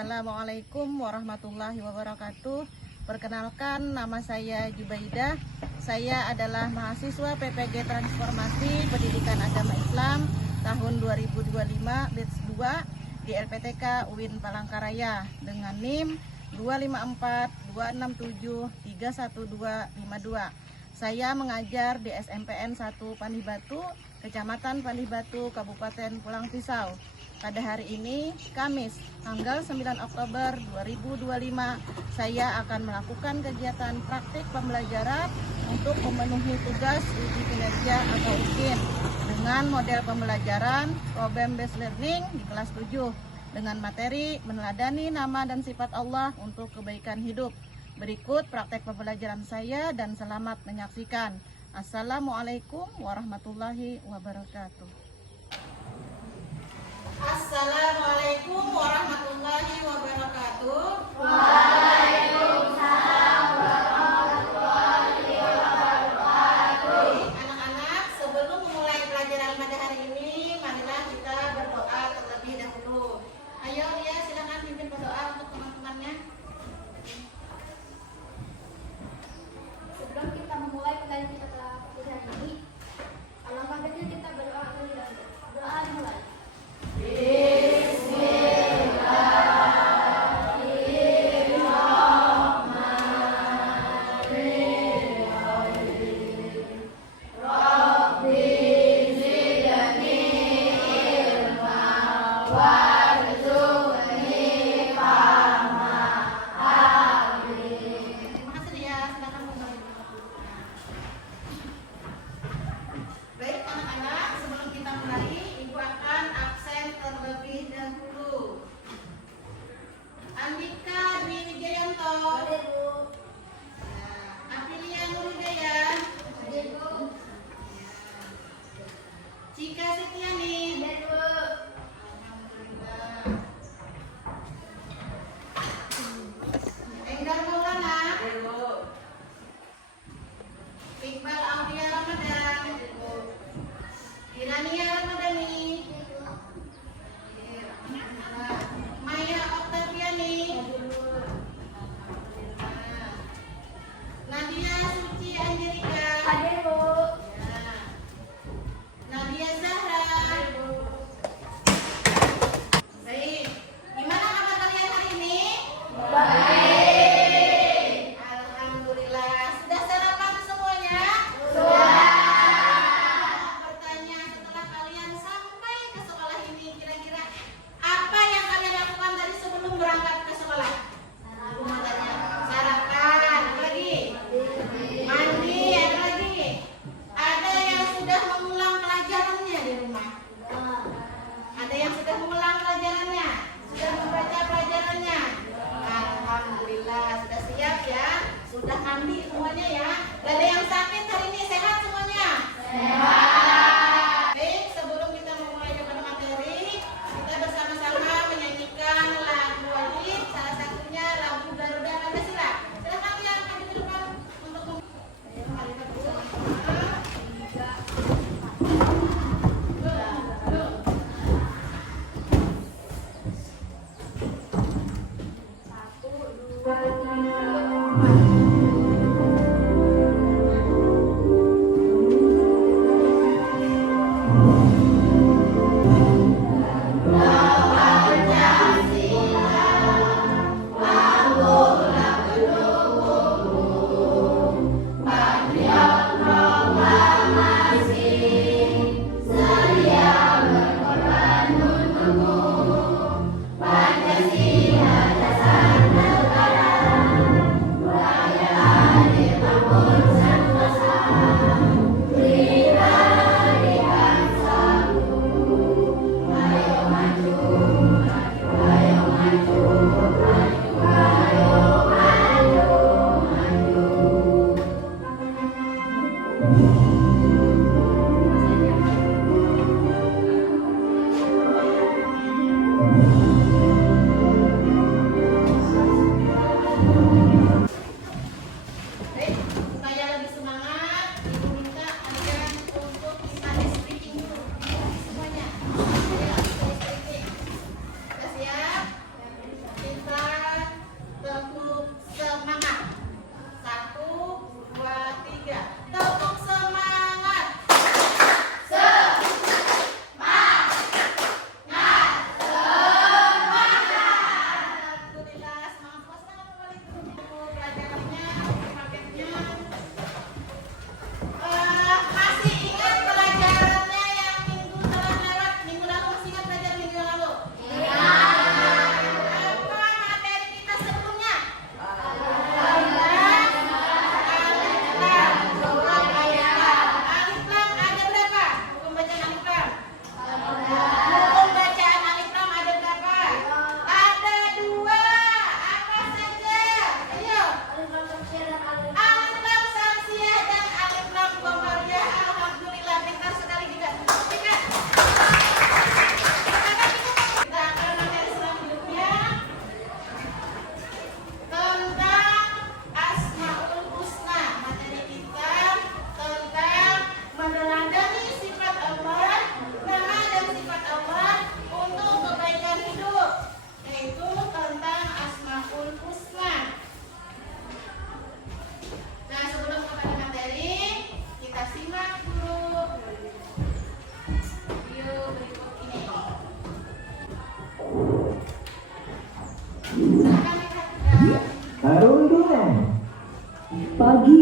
Assalamualaikum warahmatullahi wabarakatuh. Perkenalkan, nama saya Jubaidah. Saya adalah mahasiswa PPG Transformasi Pendidikan Agama Islam tahun 2025 batch 2 di LPTK UIN Palangkaraya dengan NIM 25426731252. Saya mengajar di SMPN 1 Pandibatu, Kecamatan Pandibatu, Kabupaten Pulang Pisau. Pada hari ini, Kamis, tanggal 9 Oktober 2025, saya akan melakukan kegiatan praktik pembelajaran untuk memenuhi tugas uji kinerja atau UKIN dengan model pembelajaran problem based learning di kelas 7 dengan materi meneladani nama dan sifat Allah untuk kebaikan hidup. Berikut praktek pembelajaran saya dan selamat menyaksikan. Assalamualaikum warahmatullahi wabarakatuh. Assalamualaikum warahmatullahi wabarakatuh. Waalaikumsalam warahmatullahi wabarakatuh. Anak-anak, sebelum memulai pelajaran pada hari ini, marilah kita berdoa terlebih dahulu. Ayo ya, silakan pimpin berdoa untuk teman-temannya. Sebelum kita memulai pelajaran kita pada hari ini, alangkah baiknya kita berdoa terlebih dahulu. Doa dimulai. Baik anak-anak, sebelum kita mulai, Ibu akan absen terlebih dahulu. Andika Dwi Wijayanto, Hadir, Bu. Aprilia Nurhidaya, Hadir, Bu. Cika Setiani, Hadir, Bu. Alhamdulillah.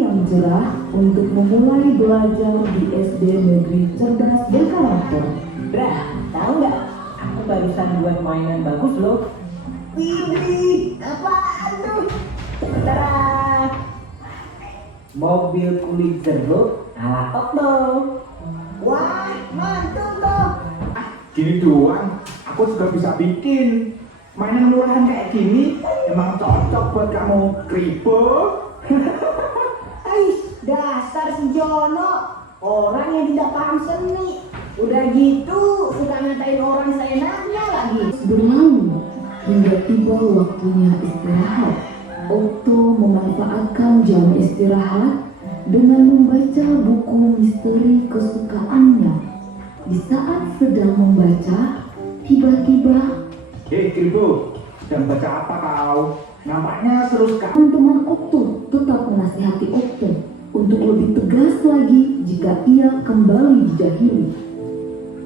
yang cerah untuk memulai belajar di SD Negeri Cerdas Berkarakter. Bra, tahu nggak? Aku barusan buat mainan bagus loh. Wih, apaan tuh? Tara, mobil kulit jeruk ala Okto. Wah, mantul toh. Gini doang, aku juga bisa bikin. Mainan murahan kayak gini emang cocok buat kamu, Kribo. Ais, dasar si Jono, orang yang tidak paham seni. Udah gitu, suka ngatain orang seenaknya lagi. Berlalu hingga tiba waktunya istirahat. Okto memanfaatkan jam istirahat dengan membaca buku misteri kesukaannya. Di saat sedang membaca, tiba-tiba Kribo, sedang baca apa kau? Nampaknya seru sekali. teman-teman Okto tetap menasihati Okto untuk lebih tegas lagi jika ia kembali dijahili.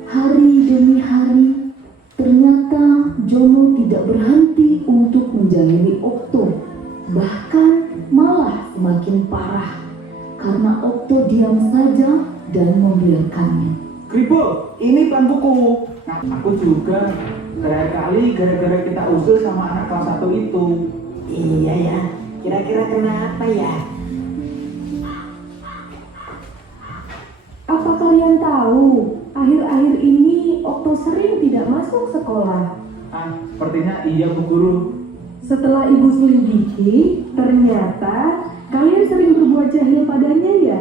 Hari demi hari, ternyata Jono tidak berhenti untuk menjahili Okto. Bahkan malah semakin parah karena Okto diam saja dan membiarkannya. Kribo, ini bangkuku. Nah, aku juga terakhir kali gara-gara kita usul sama anak kelas 1 itu. Iya ya, kira-kira kenapa ya? Apa kalian tahu, akhir-akhir ini Okto sering tidak masuk sekolah. Sepertinya iya Bu Guru. Setelah ibu selidiki, ternyata kalian sering berbuat jahil padanya ya.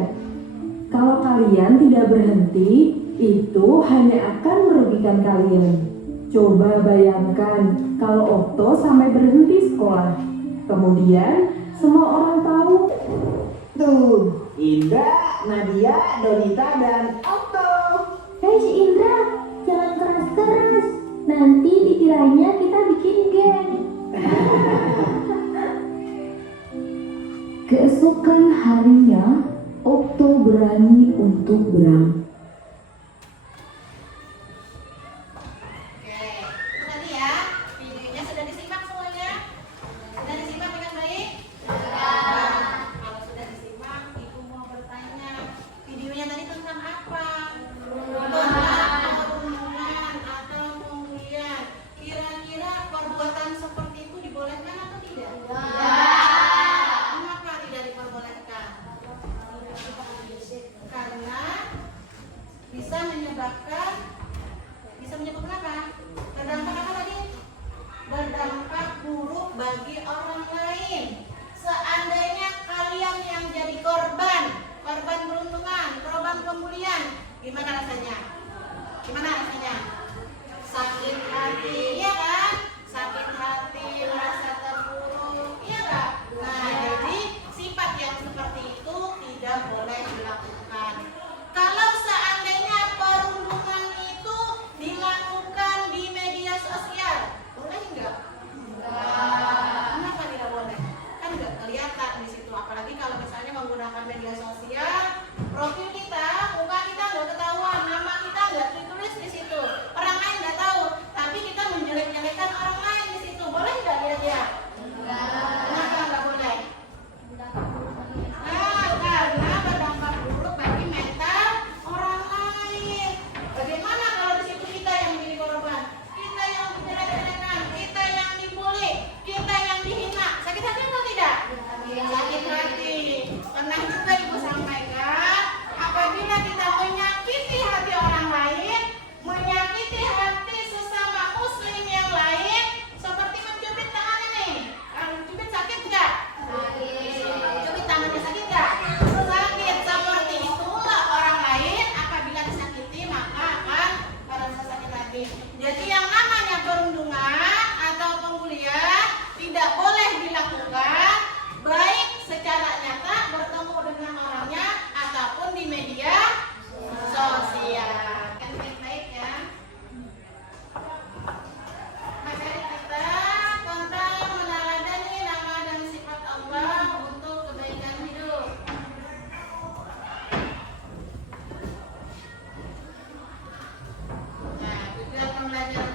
Kalau kalian tidak berhenti, itu hanya akan merugikan kalian. Coba bayangkan kalau Okto sampai berhenti sekolah. Kemudian semua orang tahu. Tuh, Indra, Nadia, Donita, dan Okto. Hei si Indra, jangan keras-keras. Nanti dikiranya kita bikin geng. Keesokan harinya, Okto berani untuk berang. Oke, itu tadi ya. Videonya sudah disimak semuanya? Sudah disimak dengan baik? Sudah. Kalau sudah disimak, Ibu mau bertanya. Videonya tadi tentang apa? Tentang perundungan atau pembulian. Kira-kira perbuatan seperti itu dibolehkan atau tidak? Kenapa tidak diperbolehkan? Karena bisa menyebabkan apa? Berdampak apa tadi? Berdampak buruk bagi orang lain. Seandainya kalian yang jadi korban perundungan, korban pembulian, gimana rasanya? Gimana rasanya? Sakit hati, ya kan? Sakit hati, merasa terpuruk, iya kan? Nah, jadi sifat yang seperti itu tidak boleh dilakukan. Kalau seandainya perundungan itu dilakukan di media sosial, boleh nggak? Kenapa tidak boleh? Kan nggak kelihatan di situ. Apalagi kalau misalnya menggunakan media sosial, profil kita, muka kita nggak ketahuan, nama kita nggak ditulis di situ, orang lain nggak tahu, tapi kita menjelek-jelekan orang lain di situ. Boleh nggak dia? Kenapa nggak boleh? Karena berdampak buruk bagi mental orang lain. Bagaimana kalau di situ kita yang menjadi korban, kita yang dijelek-jelekan, kita yang dibully, kita yang dihina, sakit hati atau tidak? Sakit hati. Pernah juga Ibu sampaikan, apabila kita menyakiti hati orang lain, menyakiti hati sesama muslim yang lain, seperti mencubit tangan ini. Kalau mencubit sakit nggak? Cubit tangannya sakit nggak? Sakit. Seperti itulah orang lain apabila disakiti maka akan merasa sakit hati. Jadi yang namanya perundungan atau pembulian tidak boleh dilakukan baik secara nyata bertemu dengan orangnya ataupun di media sosial. Yang baik-baik ya. Materi kita tentang meneladani nama dan sifat Allah untuk kebaikan hidup. Nah, tujuan pembelajaran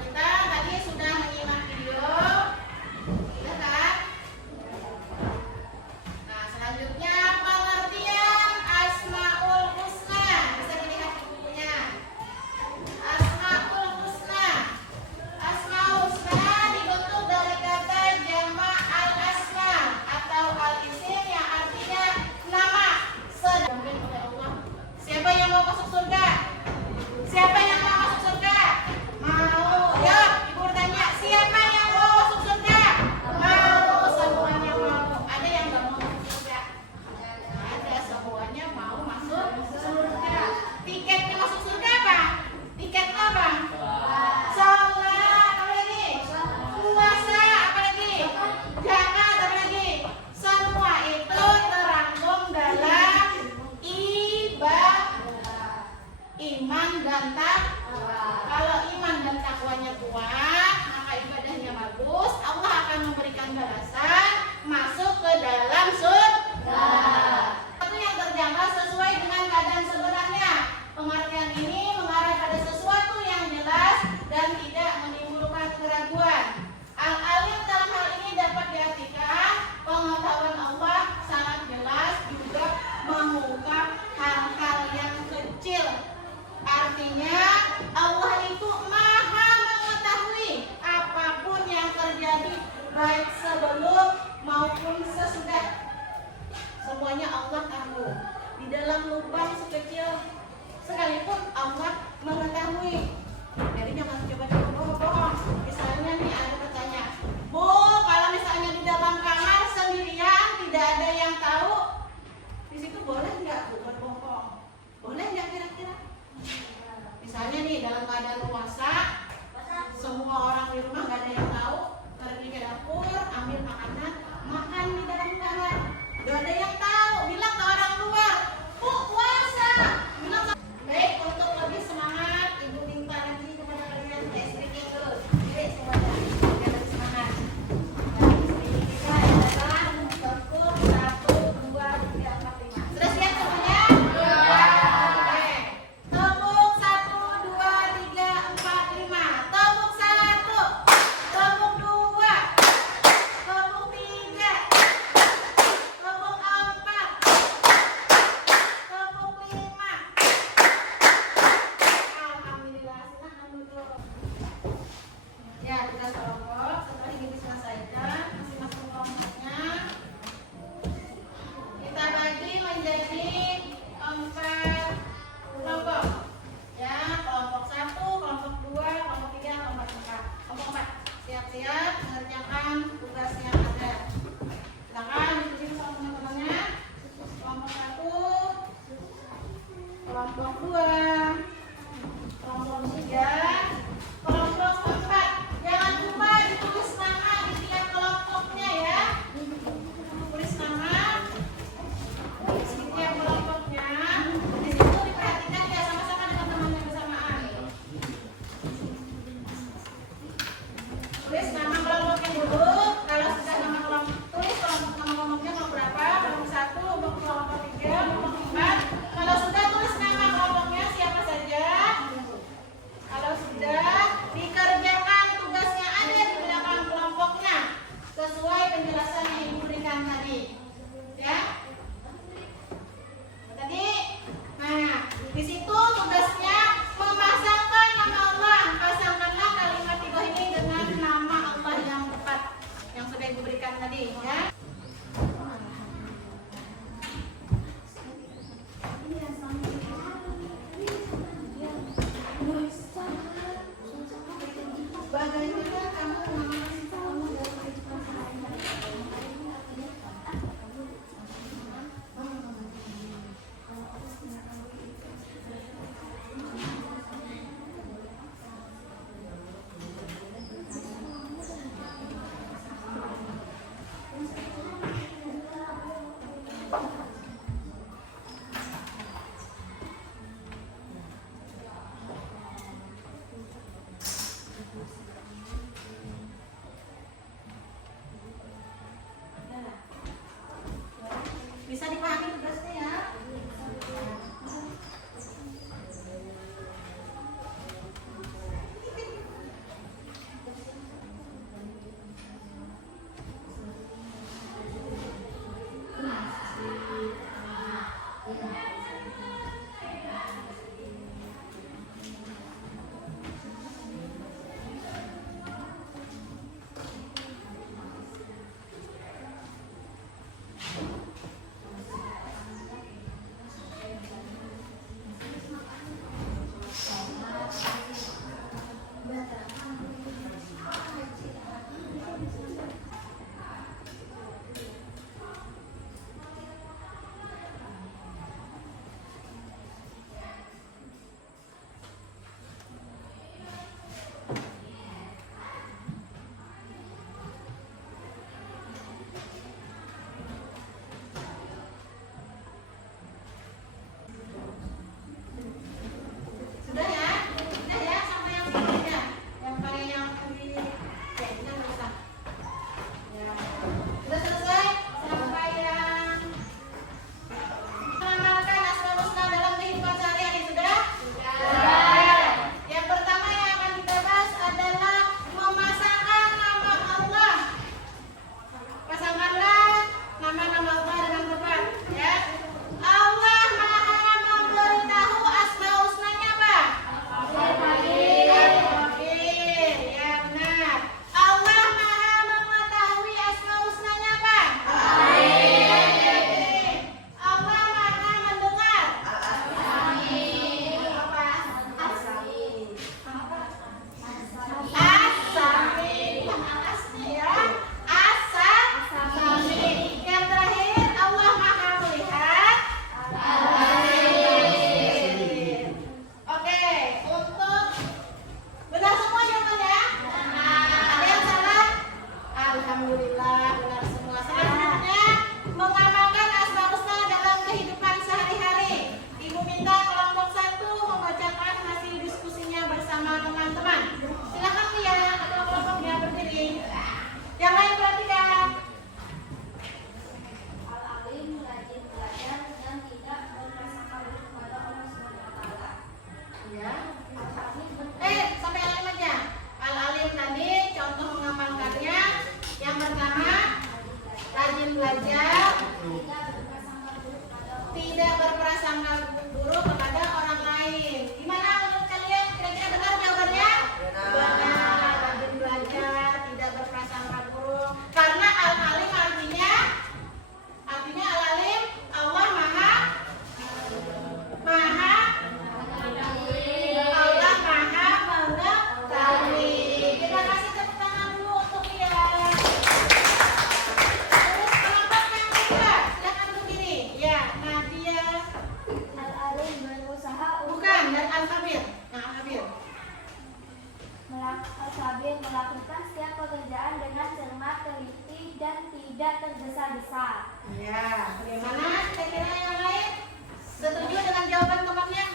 melihat Al-Sabir melakukan setiap pekerjaan dengan cermat, teliti, dan tidak tergesa-gesa. Ya, bagaimana kira-kira yang lain? Setuju dengan jawaban temannya?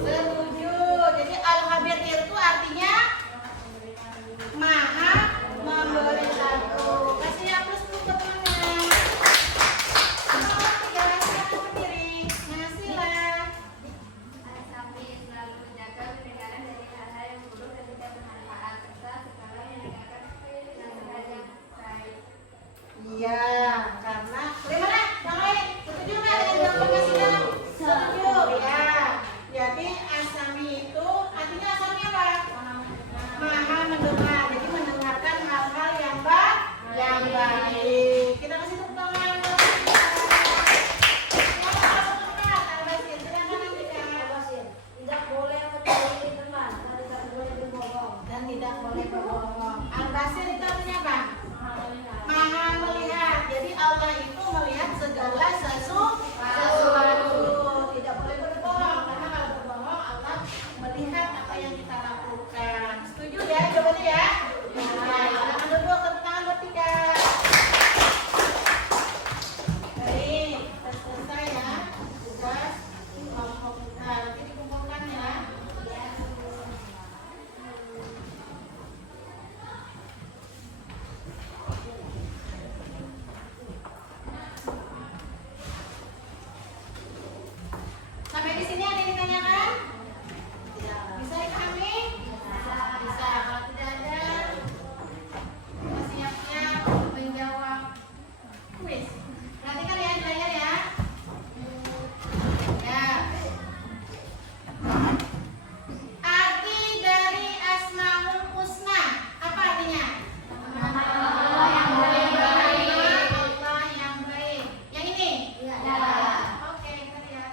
Setuju. Jadi Al-Khabir itu artinya Maha memberitahu. Kasih aplaus dulu ke temannya. Oh, tinggal kasih aku sendiri. Ngasihlah. Al-Sabir selalu menjaga pendengaran dari hal-hal yang buruk dan tidak bermanfaat, serta segala yang mendengarkan dengan sengaja baik. Iya, karena bagaimana? Yang lain setuju nggak dengan jawabannya Sina? Setuju. Ya. Jadi asami itu artinya asami apa? Maha mendengar. Jadi mendengarkan hal-hal yang baik. Kita kasih tepuk tangan. Siapa yang tepat? Al-Basir. Silakan lanjutkan. Tidak boleh mencari teman, dan tidak boleh berbohong. Dan tidak boleh berbohong. Al-Basir itu artinya apa? Maha melihat. Jadi Allah itu melihat segala sesuatu. Tidak boleh berbohong karena kalau berbohong Allah melihat apa yang kita lakukan. Setuju ya jawabannya ya? Ya. Silakan duduk, tepuk tangan bertiga. Baik, kita selesai ya tugas kelompok kita. Nanti dikumpulkan ya. Sampai di sini ada yang ditanyakan? Bisa dipahami? Bisa. Kalau tidak ada, kita siap-siap menjawab kuis. Perhatikan ya, belajar ya. Ya. Arti dari Asmaul Husna apa artinya? Allah yang baik. Allah yang baik. Yang ini? Oke, kita lihat.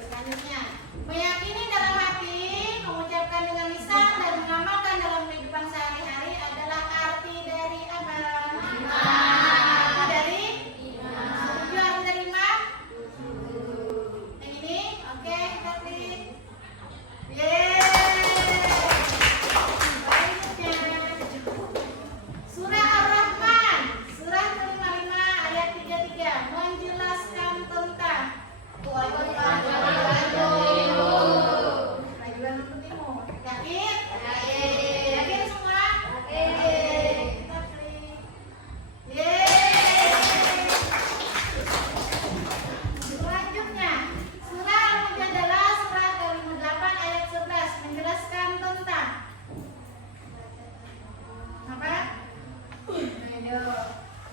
Selanjutnya, meyakini dalam hati, mengucapkan dengan lisan dan mengamalkan dalam kehidupan sehari-hari adalah arti dari apa? Arti dari? Setuju arti dari iman? Yang ini? Oke, kita klik. Selanjutnya, Surah Ar-Rahman, surah ke-55 ayat 33 menjelaskan tentang kewajiban menuntutmu. Yakin? Yakin semua? Kita klik. Selanjutnya, surah Al-Mujadalah surah ke-58 ayat 11 menjelaskan tentang apa? Ayo,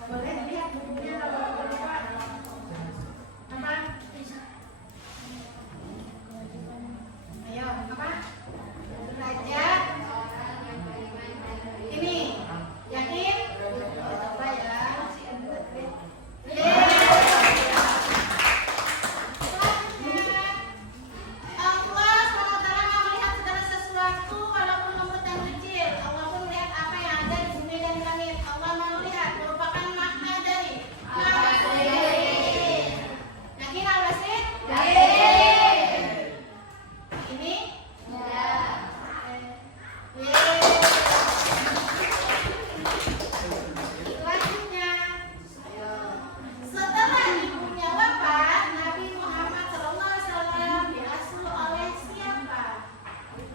boleh dilihat bukunya kalau lupa. Apa? Ayo, apa? Derajat. Ini, yakin? Coba ya. Selanjutnya, Allah SWT melihat segala sesuatu walaupun lembut dan kecil. Allah pun melihat apa yang ada di bumi dan di langit. Allah melihat merupakan makna dari Al-Basir. Yakin Al-Basir? Ini? Selanjutnya, setelah ibunya wafat, Nabi Muhammad SAW diasuh oleh siapa?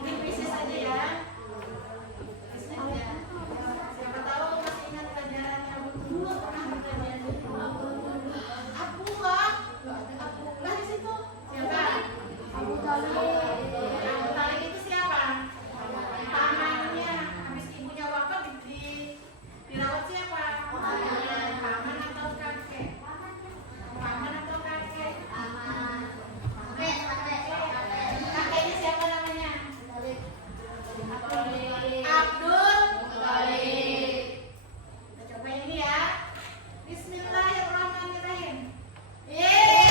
Ini kuisnya saja ya. Kuisnya ya. Siapa tahu masih ingat pelajaran yang dulu pernah dipelajari. Abdullah, Abdullah di situ. Siapa? Abu Talib. Abu Talib itu siapa? Pamannya. Habis ibunya wafat dirawat siapa? Paman atau kakek? Paman atau kakek? Kakeknya siapa namanya? Abdul Talib. Kita coba ini ya. Bismillahirrahmanirrahim. Yeay.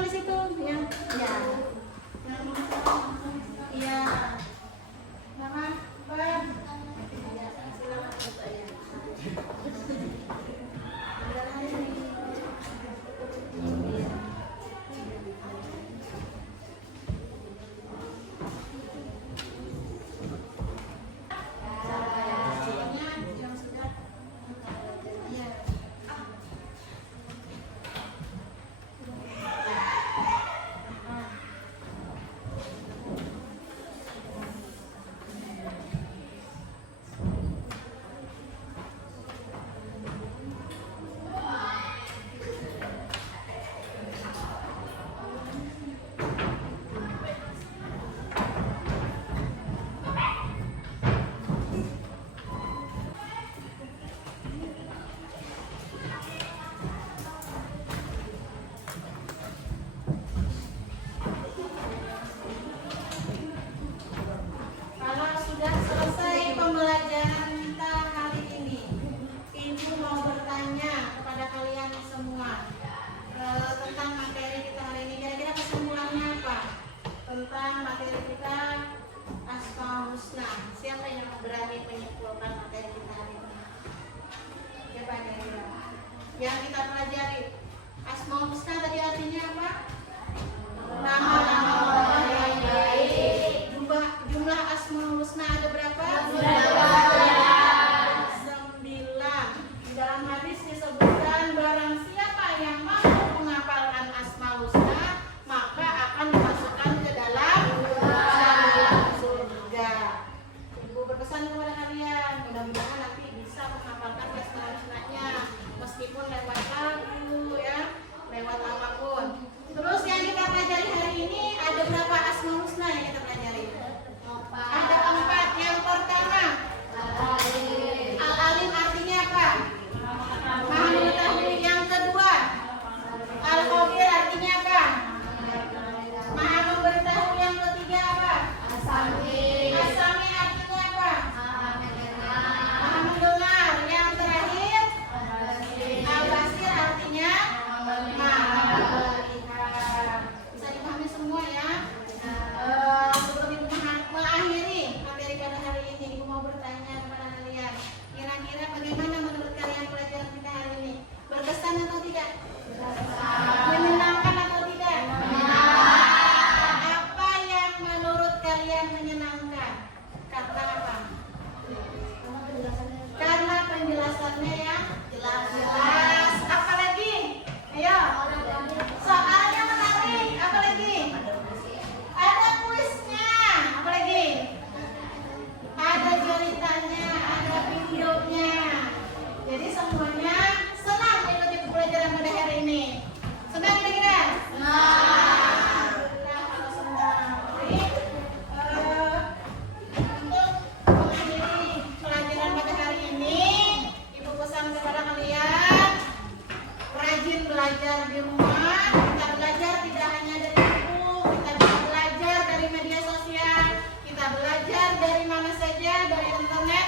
di situ ya. Iya. Iya. Silakan, Pak. Iya, silakan foto ya. Kalau sudah selesai pembelajaran kita hari ini, Ibu mau bertanya kepada kalian semua tentang materi kita hari ini. Kira-kira kesimpulannya apa? Tentang materi kita Asmaul Husna. Siapa yang berani menyimpulkan materi kita hari ini? Siapa kira-kira? Yang kita pelajari Asmaul Husna tadi artinya apa? Nama-nama Allah yang baik. Jumlah Asmaul Husna ada berapa? 9. Di dalam hadis disebutkan barang siapa yang mampu menghafalkan Asmaul Husna maka akan dimasukkan ke dalam surga. Ibu berpesan kepada kalian, mudah-mudahan nanti bisa menghafalkan Asmaul Husna-nya meskipun lewat lagu ya, lewat apapun. Terus yang kita pelajari hari ini ada berapa Asmaul Husna yang kita pelajari? Ada 4. Yang pertama, Al-Alim artinya apa? Maha mengetahui. Yang kedua, Al-Khabir artinya apa? Maha memberitahu. Yang ketiga apa? As-Sami artinya apa? Maha mendengar. Yang terakhir, Al-Basir artinya Maha melihat. Bisa dipahami semua ya? Sebelum Ibu mengakhiri materi pada hari ini, Ibu mau bertanya kepada kalian, kira-kira bagaimana menurut kalian pelajaran kita hari ini? Berkesan atau tidak? Menyenangkan atau tidak? Apa yang menurut kalian menyenangkan? Karena apa? Karena penjelasannya ya jelas. Apalagi? Ayo. Soalnya menarik. Apalagi? Ada kuisnya. Apalagi? Ada ceritanya, ada videonya. Jadi semuanya senang mengikuti pelajaran pada hari ini. Senang kira-kira? Alhamdulillah kalau senang. Baik. Untuk mengakhiri pelajaran pada hari ini, Ibu pesan kepada kalian, rajin belajar di rumah. Kita belajar tidak hanya dari buku, kita bisa belajar dari media sosial, kita belajar dari mana saja, dari internet.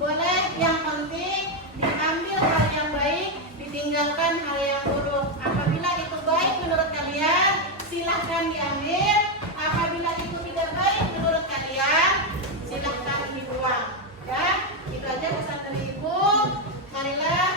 Boleh, yang penting diambil hal yang baik, ditinggalkan hal yang buruk. Apabila itu baik menurut kalian, silahkan diambil. Apabila itu tidak baik menurut kalian, silahkan dibuang. Ya, itu aja pesan dari Ibu. Marilah